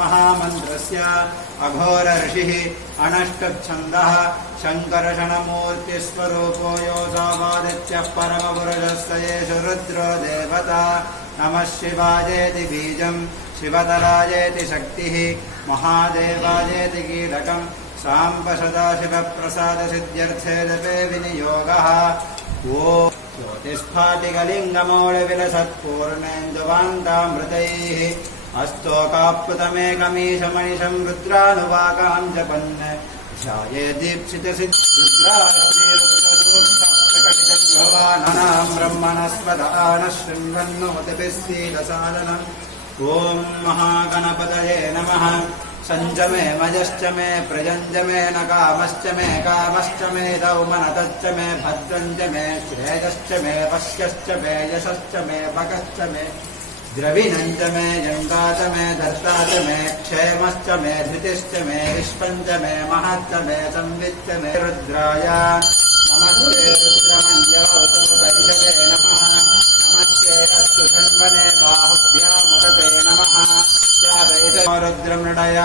महामन्त्रस्य अघोर ऋषिः अनष्टच्छन्दः शङ्करषणमूर्तिस्वरूपो योऽसावादित्यः परमपुरुषस्य येषु रुद्रो देवता नमः शिवायेति बीजम् शिवतरायेति शक्तिः महादेवायेति कीलकम् साम्ब सदाशिवप्रसादसिद्ध्यर्थे जपे विनियोगः ओ ज्योतिस्फाटिकलिङ्गमौलिविलसत्पूर्णेन्दुवान्तामृतैः अस्तोकाप्लुतमेकमीशमनिशम् रुद्रानुवाकाम् जपन् ध्याये दीप्सितसिद्रुद्राश्रीरुद्रसूक्तप्रकटितभवाननाम् ब्रह्मणस्पदानः शृण्वन्नोतिभिः सीदसादनम् ॐ महागणपतये नमः। सञ्च मे मजश्च मे प्रजञ्च मे न कामश्च मे कामश्च मे दौमनतश्च मे भद्रञ्च मे श्रेयश्च मे पश्यश्च मे यशश्च मे भगश्च मे द्रविणञ्च मे जङ्गाच मे दत्ताच मे क्षेमश्च मे धृतिश्च मे विश्वञ्च मे महश्च मे संविच्च मे रुद्राय नमस्ते रुद्रमञ्जवतोतैषवे नमः। नमस्ते अस्तु षण्वने बाहुभ्यामुदते नमः। रुद्रमृडय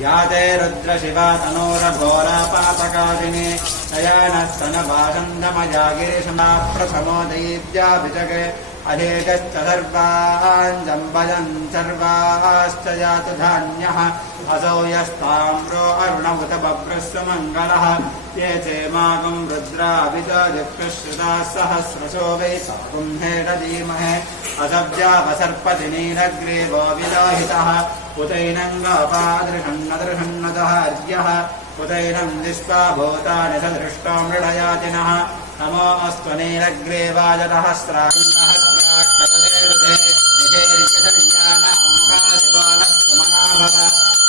याते रुद्रशिवा तनोरघोरापातकाशिनी नयानस्तनभाषन्दमया गिरिशमा प्रथमोदयीद्याभिजगे अधेकश्च सर्वाञ्जम्बजन् सर्वाश्च जातु धान्यः असौ यस्ताम्रो अरुणमुत बभ्रस्य मङ्गलः ये चेमागम् रुद्राभिजाजुक्तश्रुताः सहस्रशो वै साकुम्भेन धीमहे असव्यावसर्पति नीलग्रीवो विलोहितः उतैनम् गोपादृशन्नदृशन्नदः अर्यः उतैनम् दिष्ट्वा भूतानि सदृष्टो मृडयातिनः नमो अस्तु नीलग्रीवाय सहस्राक्षपदे रुधे निषेर्यधर्यानामुखादिबालस्तु मनाभव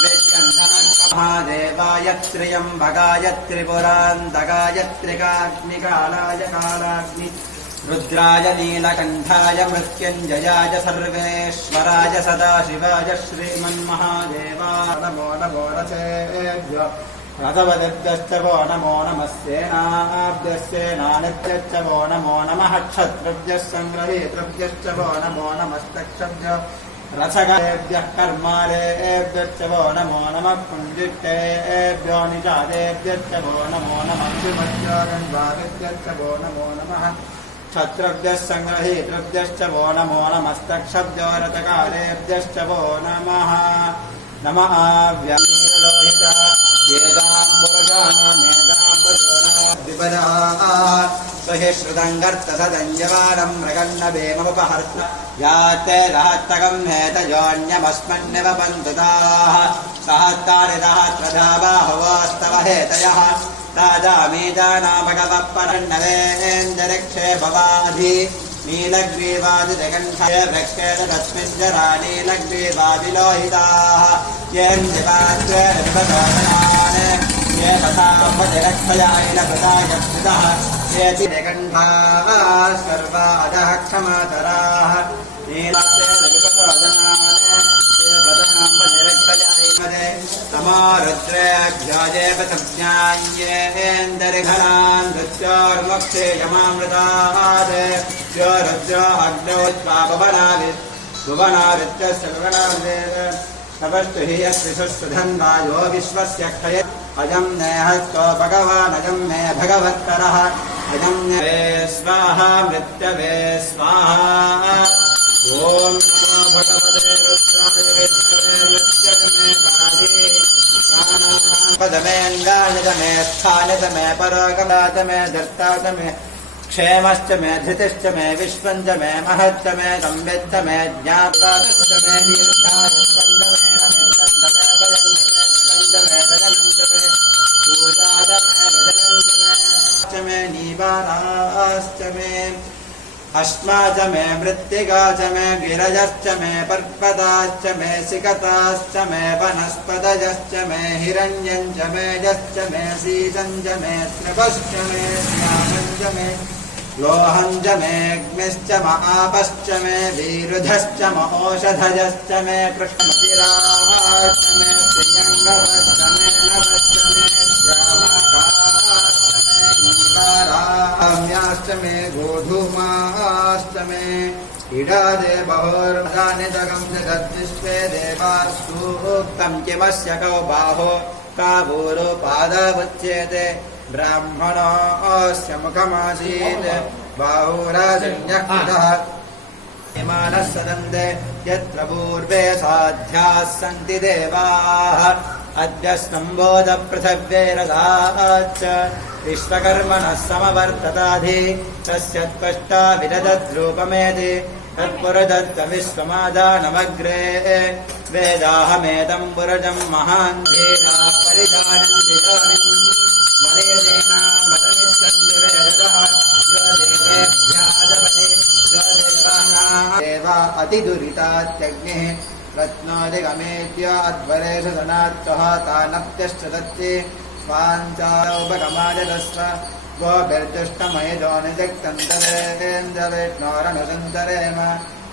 वेद्यन्धनकमहादेवाय त्र्यम्बकाय त्रिपुरान्तकाय त्रिकाग्निकालाय कालाग्नि रुद्राय नीलकण्ठाय मृत्युञ्जयाय सर्वेश्वराय सदाशिवाय श्रीमन्महादेवाय नमो नमो रचेभ्यो रथवदेभ्यश्च वो नमो नमस्तेनाभ्यस्तेनानिभ्यश्च वो नमो नमः क्षत्रुभ्यः सङ्ग्रहीतृभ्यश्च वो नमो नमस्तक्षभ्यो रथगेभ्यः कर्मालेभ्यश्च वो नमो नमः पुण्डिष्टेभ्यो निजादेभ्यश्च वो नमो नमः शिवभ्यो गन्धाभ्यश्च वो नमो नमः क्षत्रुभ्यः सङ्ग्रहीतृभ्यश्च वो नमो नमस्तक्षभ्यो रथकालेभ्यश्च वो नमः नमः व्यालोहितः सहिश्रुतङ्गर्तसदञ्जवानम् मृगन्नभेममुपहर्त याते रहत्तकम् हेतयोऽन्यमस्मन्निवपन्तुताः सहत्तानि सहस्रधा बाहुवोस्तव हेतयः ताजामीजाना भगवः परन्नवेन्दरिक्षे भवाधि नीलग्रीवादिजगन्धय वृक्षेण तस्मिञ्जरा नीलग्रीवादिलोहिताः येन्दिवाद्वेन ये तथापतिरक्षयायनकृताय स्थितः येति निगण्ठाः सर्वादः क्षमातराः नीलास्यपदनाने नमो रुद्रेभ्याजेव संज्ञायेन्दरिघनान् नृत्योर्मोक्षे यमामृतात् यो रुद्रो अग्नौ भुवनादित्यस्य गगनादेव तपस्तु हि यस्विषुधन्वायो विश्वस्य क्षय अयम् नेहस्तो भगवान् अयम् मे भगवत्तरः अयम् मे स्वाहा मृत्यवे स्वाहा ॐ नमो भगवते रुद्राय विष्णवे मृत्यवे काये पदमेऽङ्गाय मे स्थाय मे परागमाय मे धर्ताय मे क्षेमश्च मे धृतिश्च मे विश्वञ्च मे महच्च मे संवित्त मे ज्ञापकाश्च मे दीर्घाय स्कन्द मे नमित्तञ्च मे भयञ्च मे जगञ्च मे भजनञ्च मे पूजाय मे भजनञ्च मे नीवाराश्च मे अस्माच मे मृत्तिकाच मे गिरजश्च मे पर्वताश्च मे सिकताश्च मे वनस्पतयश्च मे हिरण्यञ्च मे यश्च मे शीतञ्च मे त्रिपश्च मे श्यामञ्च मे लोहञ्च मे अग्निश्च महापश्च मे वीरुधश्च महोषधयश्च मे कृष्णमतिराश्च मे प्रियङ्गवश्च मे नभश्च मे श्यामकाश्च मे गोधूमाश्च मे इडादे बहुर्मदानि जगं जगद्विश्वे देवास्तूक्तं किमस्य कौ बाहो काबूरो पादमुच्यते ब्राह्मणोऽस्य मुखमासीत् बाहुराजन्यः कृतः हिमानः सदन्ते यत्र पूर्वे साध्याः सन्ति देवाः अद्य स्तम्भोद पृथिव्यैरदाच्च विश्वकर्मणः समवर्तताधि तस्य त्वष्टा विदधद्रूपमेति तत्पुरदत्तविश्वमादानमग्रे वेदाहमेतं पुरजं महान्धेना परिजानन्ति मरेदेना मदमिच्छन्ति वेदः देवेभ्यादपदे देवा अतिदुरितात्यग्निः रत्नादिगमेत्य अध्वरेषु सनात्तः तानप्यश्च दत्ते स्वाञ्चारोपगमाजदस्व गोभिर्जुष्टमयजोनिजक्तन्तरेन्द्रविष्णोरनुसन्तरेम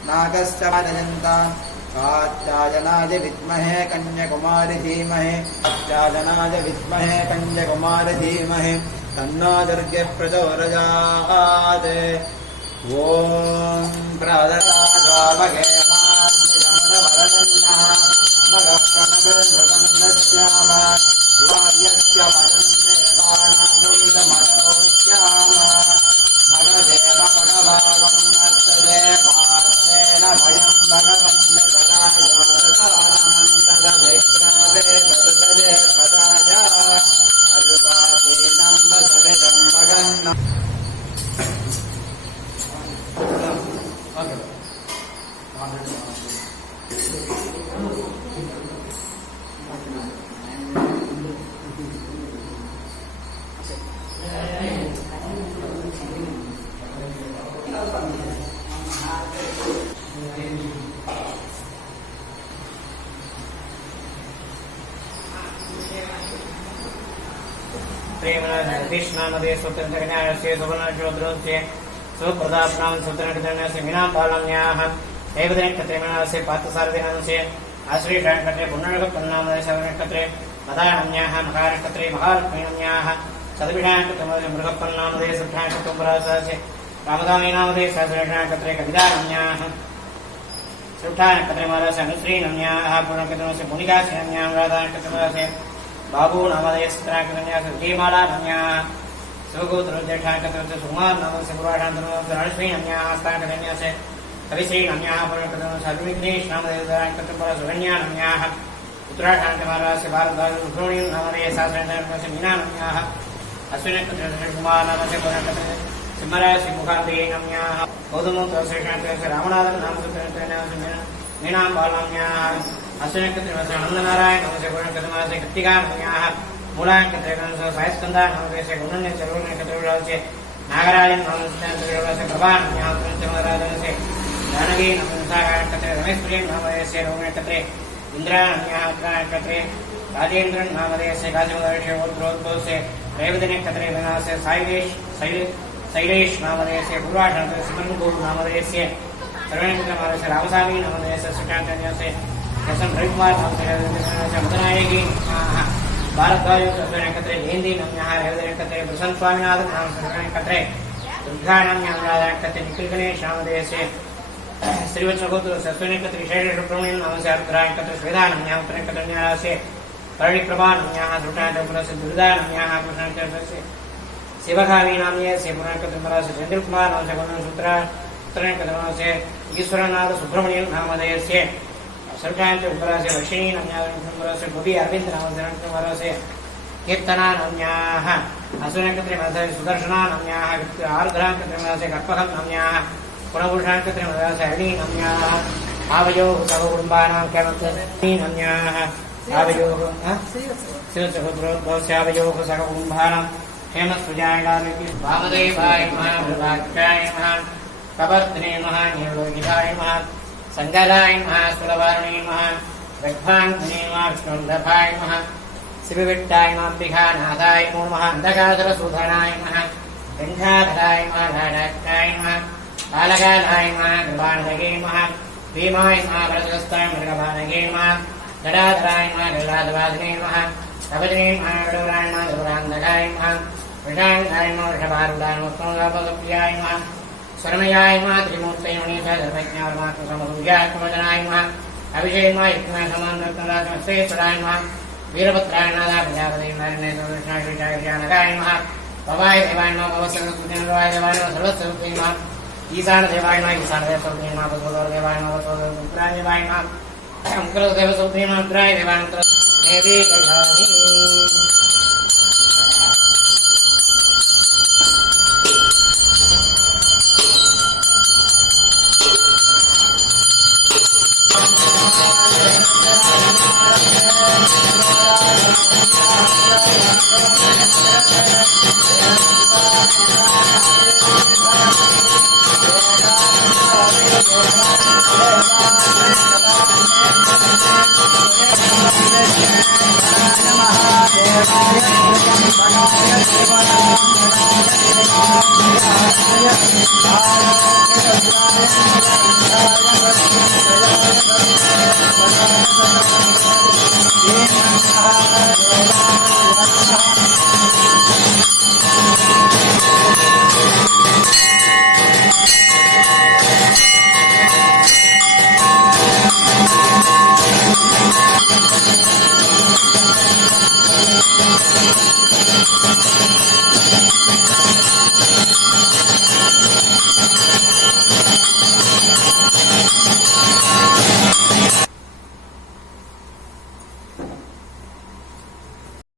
नागस्य वाजयन्ताम् कात्यायनाय विद्महे कन्याकुमारि धीमहि कात्यायनाय विद्महे कन्याकुमारि धीमहि तन्नो दुर्गे प्रचोदयात् ॐ प्रादराजामगे मान्यजमनवरदन्नः मगः वार्यस्य वदन् देवानागुन्दमरोष्याम भगदेव भगभागं नत्तदेवास्तेन भयं भगवन्दरायोरसानमन्तदविक्रावे वसुदजे पदाय अर्वादीनं वसविदं भगन्न कृष्णामदे स्वतन्त्रज्ञानस्य सुवर्णशोद्रोस्य सुप्रतापनाम स्वतन्त्रज्ञानस्य मीनां बालन्याः देवदेवकत्रेमणस्य पार्थसारथिनस्य आश्रीषाणकत्रे पुनर्गपन्नामदे सवर्णकत्रे मदानन्याः मकारकत्रे महालक्ष्मीनन्याः सदविषाणकत्रे मृगपन्नामदे सुठाणकत्वम्बरासस्य रामदामीनामदे सहस्रेषाणकत्रे कविदानन्याः सुठाणकत्रे महाराज अनुश्रीनन्याः पूर्णकत्रेमस्य मुनिकाश्रीनन्याः राधानकत्रेमस्य बाबू नामदे सत्राकन्यास विजयमाला नन्याः सुगोत्रज्येष्ठाकत्रे सुकुमार नामस्य पुराणान्तरस्य रणश्रीनन्याः स्थानकन्यासे कविश्रीनन्याः पूर्णकत्रेमस्य अभिविघ्नेश नामदे सत्राकत्रे सुरन्यानन्याः उत्तराखण्डमहाराजस्य भारद्वाज सुब्रह्मण्यं नामदे सहस्रेन्द्रस्य मीनानन्याः अश्विनकत्रे कुमार नामस्य पूर्णकत्रे सिंहराजस्य मुखान्ते नन्याः गौतमोत्तरश्रेष्ठाकत्रे रामनाथन नामस्य मीनां बालन्याः अश्विनकत्रे आनन्दनारायण नामस्य पूर्णकत्रेमस्य कृत्तिकानन्याः मूलाकत्रेमस्य सायस्कन्धा नामस्य गुणन्य चरुणकत्रेमस्य नागराजन नामस्य प्रभानन्याः पूर्णचमराजनस्य जानकी नामस्य रमेशप्रियं नामस्य रोमणकत्रे इन्द्रानन्याः उत्तराकत्रे राजेन्द्रन नामस्य काजमदर्शे उत्तरोद्भवस्य रेवदिनकत्रे विनास्य शैलेश नामस्य पूर्वाषाणकत्रे सिमरन्गुरु नामस्य सर्वणकत्रेमस्य रामस्वामी नामस्य सुशान्तन्यस्य यशं रविकुमार नामस्य मदनायकी भारद्वाज सर्वणकत्रे जयन्ती नम्याः रेवदिनकत्रे प्रसन्न स्वामीनाथन नामस्य सर्वणकत्रे दुर्गानन्याः निखिल गणेश नामस्य श्रीवत्सगोत्र सर्वणकत्रे शैलेशुब्रह्मण्यं नामस्य अर्धरायकत्रे श्वेदानन्याः उत्तरकत्रेन्यास्य परळिप्रभानन्याः सुठान्तपुरस्य दुर्गानन्याः कृष्णकत्रेस्य शिवघावी नामस्य पूर्णकत्रेमस्य चन्द्रकुमार नामस्य गुणसूत्र उत्तरकत्रेमस्य ईश्वरनाथ सुब्रह्मण्यं नामधेयस्य सर्वकान्त्यपुरस्य लक्ष्मी नामस्य गोपी अरविन्द नामस्य कीर्तना नाम्याः असुरकत्रेमस्य सुदर्शना नाम्याः आर्द्राकत्रेमस्य कल्पकं नाम्याः पुनभूषणकत्रेमस्य हरिणी नाम्याः आवयोः सर्वकुटुम्बानां केवलमी नाम्याः आवयोः शिवसहोदरोद्भवस्यावयोः सर्वकुटुम्बानां हेमस्वजायणालयति वामदेवाय महाभृगाक्षाय महान् कवर्तने महान्योगिताय महान् संगलाय महासुरवारुणे महान् रघ्वाङ्गने महाविष्णुर्लभाय महान् शिवविट्टाय माम्बिकानाथाय नमो नमः अन्धकासुरसूदनाय महान् गङ्गाधराय महाराडाक्षाय महान् बालकालाय महाकृपाणगे महान् भीमाय महाव्रतस्ताय मृगभानगे महान् गदाधराय महागल्लाधवादने महान् कवचने महागडोराय महागौरान्धकाय महान् विषाङ्गाय नमः वृषभारूढाय नमः सोमगापगप्रियाय नमः शर्मयाय नमः त्रिमूर्तये सर्वज्ञात्मसमसूर्याय नमः अभिषेकमाय युक्तमाय समानरत्नराजमस्तेश्वराय नमः वीरभद्राय नादा प्रजापति नारायणे सर्वविष्णाय नमः भवाय देवाय नमः भवसर्वदेवाय देवाय नमः सर्वस्वरूपिणे नमः ईशान देवाय नमः ईशान देवस्वरूपिणे नमः भगवतो देवाय नमः भगवतो रुद्राय देवाय नमः मुकुलो देवस्वरूपिणे नमः रुद्राय देवाय नमः देवी गजानि